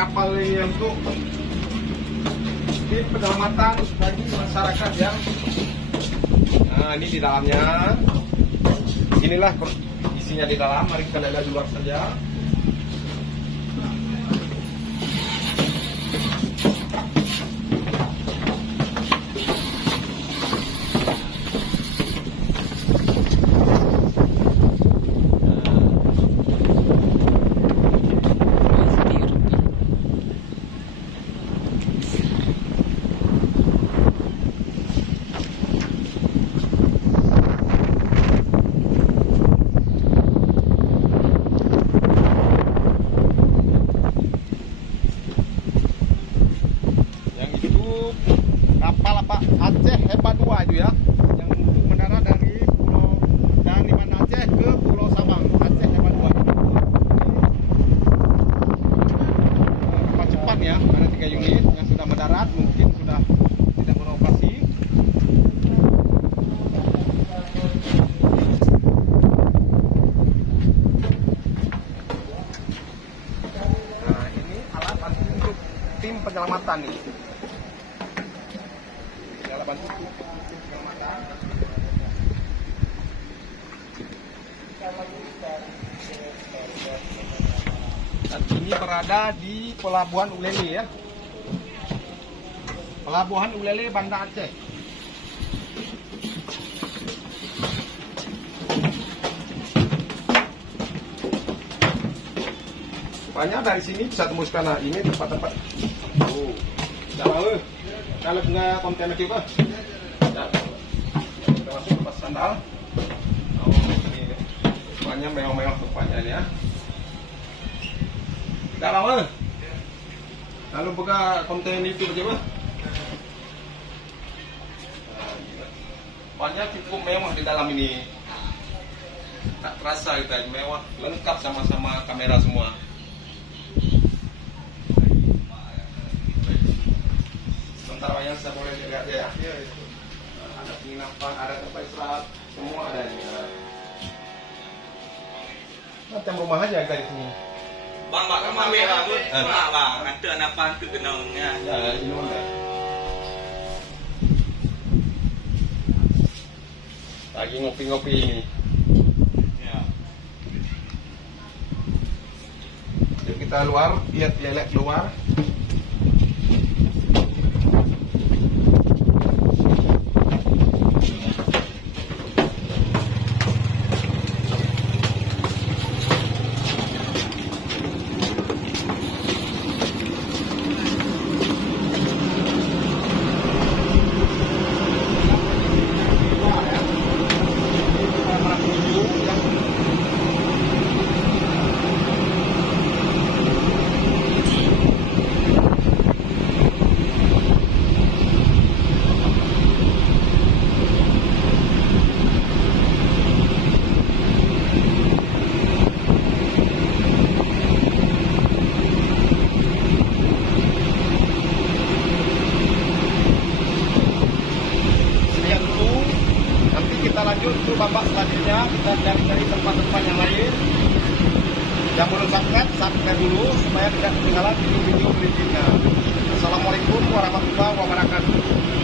kapal ini untuk tim penyelamatan bagi masyarakat yang ini di dalamnya. Inilah isinya di dalam. Mari kita lihat di luar saja. Kapal apa Aceh Hebat 2 itu ya, yang untuk mendarat dari mana Aceh ke Pulau Sabang. Aceh Hebat 2 kapal cepat ya, ada 3 unit yang sudah mendarat, mungkin sudah tidak beroperasi. Nah, ini alat bantu untuk tim penyelamatan nih. Dan ini berada di Pelabuhan Ulele ya. Pelabuhan Ulele, Banda Aceh. Banyak dari sini bisa tembus karena ini tempat-tempat. Oh, jangan kalau nggak konten kita. Kita masuk lepas sandal. Oh, ini banyak mewah-mewah tempatnya ini ya. Tidak lama. Lalu buka konten YouTube aja, Bang. Banyak cukup mewah di dalam ini. Tak terasa kita mewah, lengkap sama-sama kamera semua. Sebentar yang saya boleh lihat ya. Ada penginapan, ada tempat istirahat, semua ada ini. Macam rumah aja kita di sini. Bang, kan ambil rambut, bang, nanti apa ke genongnya? Ya, ini mana? Lagi ngopi-ngopi ini. Ya. Yuk kita luar, lihat luar. Kita lanjut ke babak selanjutnya, kita cari tempat-tempat yang lain yang belum subscribe dulu supaya tidak ketinggalan video-video berikutnya.